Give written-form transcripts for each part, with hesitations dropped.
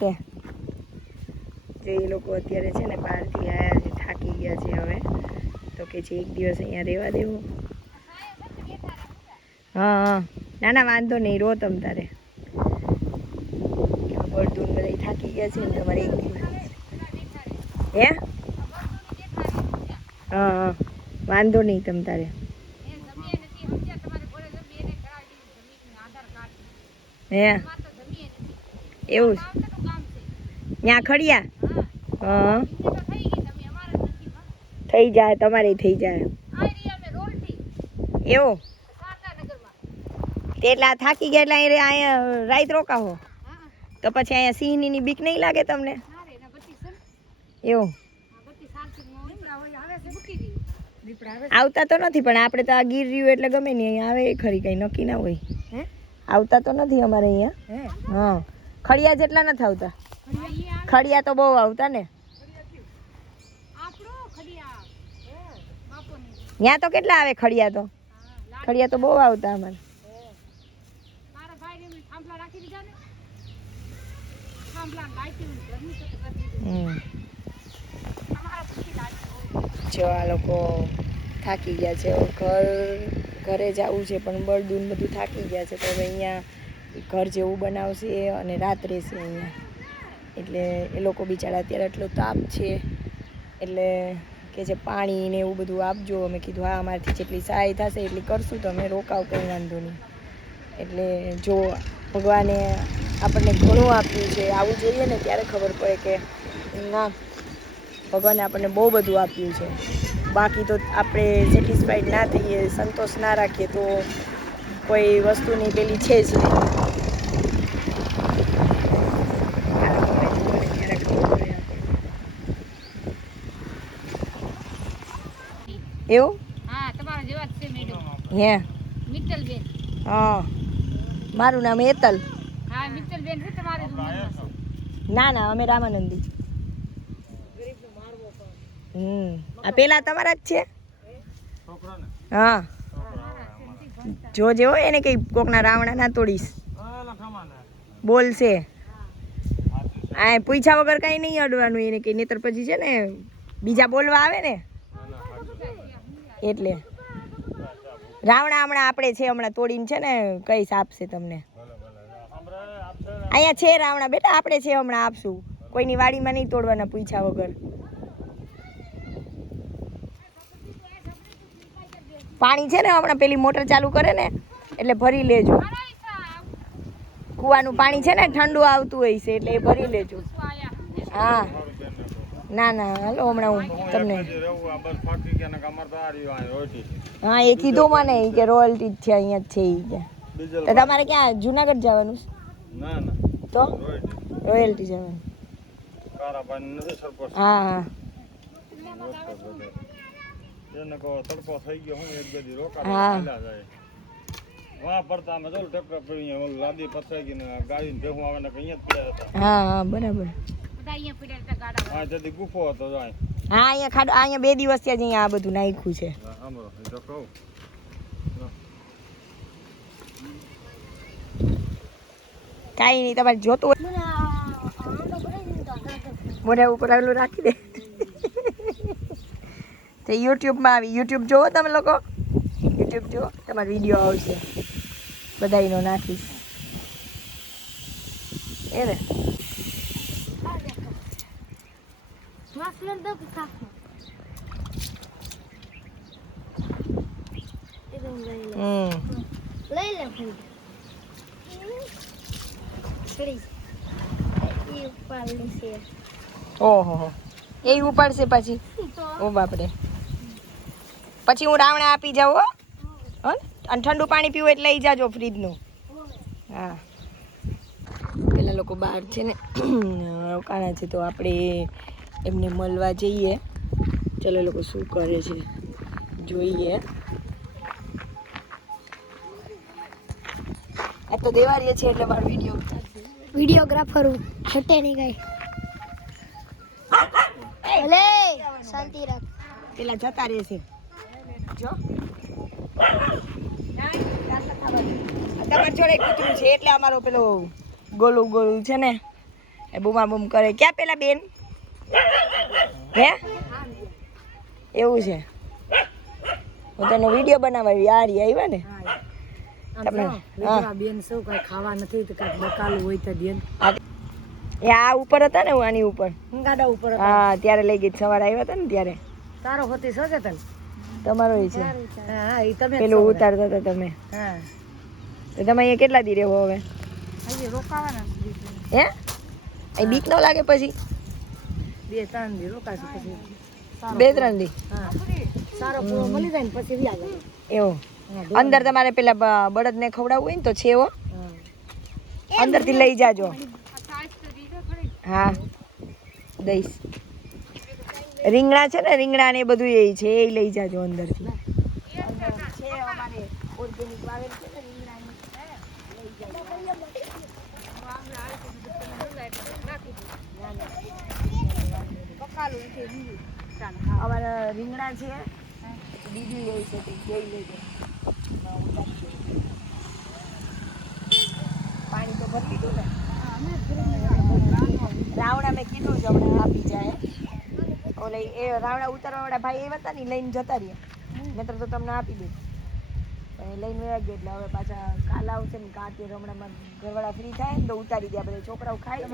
જે એ લોકો અત્યારે છે ને બહારથી આવ્યા છે, થાકી ગયા છે હવે, તો કે છે એક દિવસ અહીંયા રહેવા દેવું. હા હા, ના ના વાંધો નહીં, રો તમ તારે. વર્ધુન બધા થાકી ગયા છે ને તમારે એક દિવસ. હે હા હા, વાંધો નહીં તમ તારે. હે એવું ત્યાં ખડિયા? હા થઈ જાય, તમારે થઈ જાય એવું. એટલા થાકી ગયા એટલે અહીંયા રાત રોકાવો તો પછી અહીંયા સિંહની બીક નહીં લાગે તમને? એવું આવતા તો નથી, પણ આપણે તો આ ગીર રહ્યું એટલે ગમે નહીં અહીંયા આવે ખરી, કઈ નક્કી ના હોય. આવતા તો નથી અમારે અહીંયા. હા, ખડિયા જેટલા નથી આવતા. ખડિયા તો બહુ આવતા ને. ત્યાં તો કેટલા આવે ખડિયા? તો ખડિયા તો બહુ આવતા અમારે. જો આ લોકો થાકી ગયા છે, ઘરે જવું છે પણ બળદુન બધું થાકી ગયા છે, તો હવે અહીંયા ઘર જેવું બનાવશે અને રાત રહેશે અહીંયા. એટલે એ લોકો બિચારા અત્યારે એટલો તાપ છે એટલે કે જે પાણી ને એવું બધું આપજો. અમે કીધું હા, અમારાથી જેટલી સહાય થશે એટલી કરશું, તો અમે રોકાવ કંઈ વાંધો નહીં. એટલે જો ભગવાને આપણને ઘણું આપ્યું છે, આવું જોઈએ ને ત્યારે ખબર પડે કે ના, ભગવાને આપણને બહુ બધું આપ્યું છે. બાકી તો આપણે સેટિસ્ફાઈડ ના થઈએ, સંતોષ ના રાખીએ તો કોઈ વસ્તુની પેલી છે જ નહીં. એવું? હા, તમારા જેવા જ છે મેડમ. હે મિત્તલબેન? હા, મારું નામ એતલ. હા, મિત્તલબેન છે તમારે? ના ના, અમે રામાનંદી. આ પેલા તમારા જ છે? હા, જોજે હોય એને કઈ કોકના રાવણા ના તોડીશ. બોલશે આ પૂછ્યા વગર કઈ નહીં અડવાનું એને કઈ, નહીતર પછી છે ને બીજા બોલવા આવે ને એટલે. રાવણા હમણાં આપણે છે, હમણાં તોડીને છે ને કઈશ આપશે તમને. અહીંયા છે રાવણા બેટા, આપણે છે હમણાં આપશું. કોઈની વાડીમાં નહીં તોડવાના પૂછ્યા વગર. પાણી છે ને હમણાં પેલી મોટર ચાલુ કરે ને એટલે ભરી લેજો. કુવાનું પાણી છે ને ઠંડુ આવતું હોય છે એટલે એ ભરી લેજો. હા ના ના, હાલો હમણાં હું તમને. હા, એ કીધું મને કે રોયલ્ટી જ છે, અહીંયા જ છે એ કે. તો તમારે ક્યાં જુનાગઢ જવાનું? ના ના, તો રોયલ્ટી જવાનું. હા હા, હા હા બરાબર. હા, અહીંયા ખાડો, અહીંયા 2 દિવસ ત્યાં જ અહીંયા આ બધું નાખ્યું છે. કાંઈ નહીં, તમારે જોતું હોય મોઢા ઉપર આવેલું રાખી દે. તો યુટ્યુબમાં આવી, યુટ્યુબ જોવો તમે લોકો? યુટ્યુબ જુઓ, તમારો વિડીયો આવશે બધાયનો નાખીશ. એ ને ઓહો, એ ઉપાડશે પછી? ઓ બાપરે, પછી હું રાવણા આપી જાઉં હો. અને ઠંડુ પાણી પીવું એટલે લઈ જાજો ફ્રીજનું. હા, પેલા લોકો બહાર છે ને રોકાણા છે, તો આપણે એમને મળવા જઈએ. ચલો લોકો શું કરે છે જોઈએ. આ તો દેવારીએ છે એટલે મારો વિડીયોગ્રાફર હટે નહીં ગઈ. ભલે શાંતિ રાખ, પેલા જતા રહેશે. જો તમારે જોડે કૂતરું છે એટલે અમારો પેલો ગોલું ગોલું છે ને એ બૂમા બૂમ કરે. ક્યાં પેલા બેન હે એવું છે? હું તને વિડીયો બનાવી યાર આવ્યા ને તમે બેન શું કઈ ખાવા નથી તો કઈ બકાલું હોય તો બેન એ આ ઉપર હતા ને આની ઉપર ગાડા ઉપર હા ત્યારે લઈ ગઈ સવારે આવ્યા હતા ને ત્યારે તારો હોતી સજે તને તમારો એ છે હા એ તમે પેલું ઉતારતા હતા તમે હા તો તમે અહીંયા કેટલા દી રહેવો હવે હજી રોકાવાના હે એ બીક ન લાગે પછી 2-3 દી રોકાશે પછી 2-3 દી હા સારો પૂરો મળી જાય ને પછી વ્યા એવું અંદર તમારે પેલા બળદને ખવડાવવું હોય ને તો છે હો અંદરથી લઈ જાજો હા દઈશ રીંગણા છે ને રીંગણા ને બધું એ છે એ લઈ જાજો અંદરથી છે અમારે ઓર્ગેનિક વાવેલ છે ને રીંગણાની લઈ જાજો અમારા રીંગણા છે બીજું લઈ છે લઈ લેજો પાણી તો ભરી લીધું ને રાવણા મેં કીધું છે હમણાં આપી જાય ઓલે એ રાવણા ઉતારવાવાળા ભાઈ એ હતા ને લઈને જતા રહ્યા નહીતર તો તમને આપી દે પણ એ લઈને વયા ગયા એટલે હવે પાછા કાલ આવશે ને કાંતે રમણામાં ઘરવાળા ફ્રી થાય ને તો ઉતારી દે બધા છોકરાઓ ખાય છે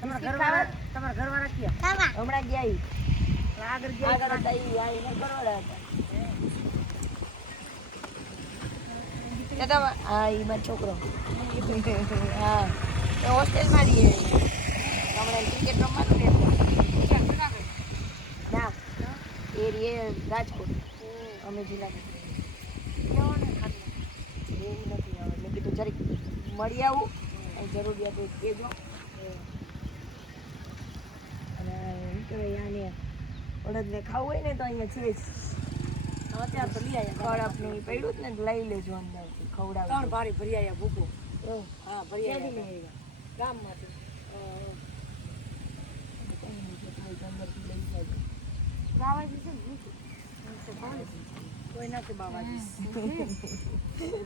તમારા ઘરવાળા ક્યાં હમણાં ગયા આગળ આગળ હતા એ ઘરવાળા હતા હા એ મારો છોકરો હા એ હોસ્ટેલમાં રહીએ હમણાં ક્રિકેટ રમવાનું ને ના એ રહીએ રાજકોટ અમે જુનાગઢ એવું નથી હવે મેં કીધું જરીક મળી આવું અને જરૂરિયાત હોય કહેજો અને શું કહેવાય આને અડદને ખાવું હોય ને તો અહીંયા છે જ અત્યારે તો લઈ આવ્યા કડપ ને પડ્યું જ ને લઈ લેજો અંદરથી ખવડાવ 3 ભારી ભરી આવ્યા ભૂકો એવું હા ભરી આવ્યા ગામમાંથી બાવાજી છે ને કોઈ નથી બાવાજી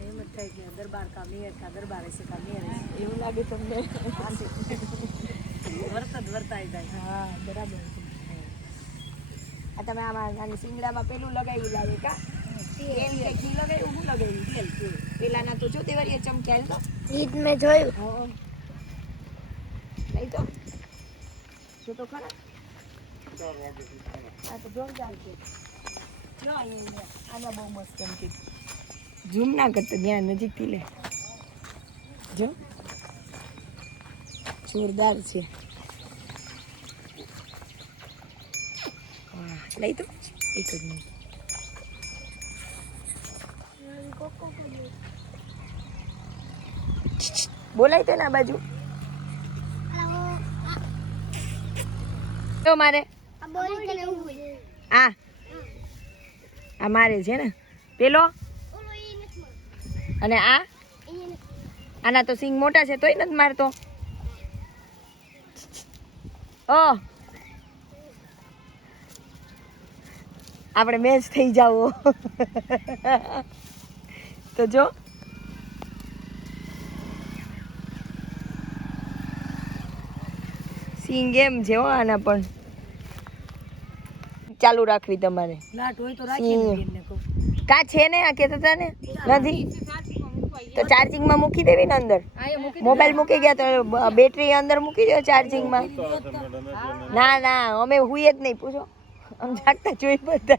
એમ જ થાય કે દરબાર કા મેયર કા દરબાર હશે કા મેયર હશે એવું લાગે તમને વર્ત જ વર્તાઈ જાય હા બરાબર આ તમે આમાં આની શિંગડામાં પેલું લગાવી લાગે કા તેલ કે ઘી લગાવ્યું હું લગાવ્યું તેલ પેલાના તો જો તેવારી ચમક્યા તો ઈદ મેં જોયું લઈ તો જો તો ખરા આ તો જોરદાર છે જો અહીંયા આના બહુ મસ્ત ચમકી ઝૂમ ના કરતો ત્યાં નજીકથી લે જો જોરદાર છે લઈ તો એક જ મિનિટ બોલાય તો ને આ બાજુ મારે આ મારે છે ને પેલો અને આ આના તો સિંગ મોટા છે તોય નથી મારતો આપણે મેચ થઈ જાવો તો જો સિંગ એમ છે હો આના પણ ચાલુ રાખવી તમારે લાટ હોય તો રાખીને બેનને કહું કા છે ને આ કહેતા હતા ને નથી તો ચાર્જિંગમાં મૂકી દેવી ને અંદર મોબાઈલ મૂકી ગયા તો બેટરી અંદર મૂકી દો ચાર્જિંગમાં ના ના અમે હુઈએ જ નહીં પૂછો આમ જાગતા જોઈ બધા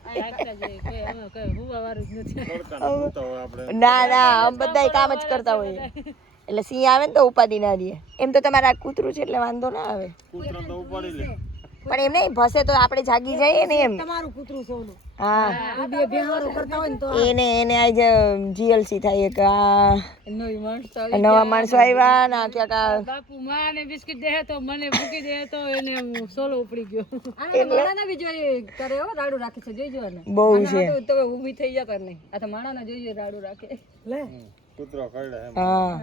ના ના આમ બધા કામ જ કરતા હોય એટલે સિંહ આવે ને તો ઉપાધિ ના દે એમ તો તમારે આ કૂતરું છે એટલે વાંધો ના આવે પણ એમ નહીં ભસે તો આપણે જાગી જઈએ ને એમ તમારું કૂતરું છે ઓલું હા બે બેહારો કરતા હોય ને તો એને આજ જીએલસી થાય કે આ નવા માણસો આવ્યા ના ક્યાંક બાપુ માને બિસ્કિટ દે તો મને ભૂકી દે તો એને સોલો ઉપડી ગયો આને માણાના બી જોઈએ કરે હો રાડું રાખે છે જોઈજો ને બહુ છે તો ઊભી થઈ જતા નહીં આ તો માણાના જોઈએ રાડું રાખે લે કૂતરો કરડે એમ હા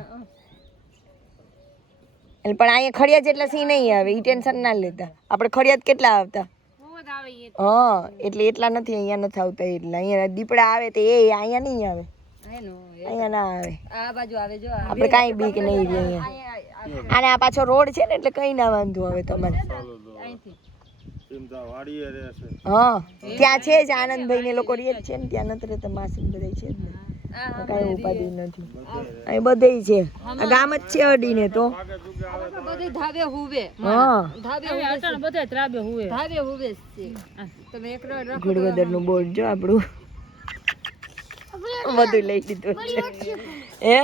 પણ અહીંયા ખડિયાત જેટલા સિંહ નહીં આવે એ ટેન્શન ના લેતા આપણે ખડિયાત કેટલા આવતા હા એટલે એટલા નથી અહીંયા નથી આવતા એટલે અહીંયા દીપડા આવે તો એ અહીંયા નહીં આવે અહીંયા ના આવે આ બાજુ આવે જો આપણે કાંઈ બીક નહીં રહી અહીંયા અને આ પાછો રોડ છે ને એટલે કઈ ના વાંધો આવે તમારે અહીંથી હા ત્યાં છે જ આનંદભાઈ ને લોકો રહે જ છે ને ત્યાં નથી રહેતા માસી બધા છે જ ને કાંઈ ઉપાધિ નથી અહીં બધે છે આ ગામ જ છે અડીને તો બધી ધાબે હુવે હા ધાબે હુવે બધા ત્રાબે હુવે ધાબે હુવે છે તમે એકલો ઘોડગદર નું બોર્ડ જો આપણું બધું લઈ લીધું છે હે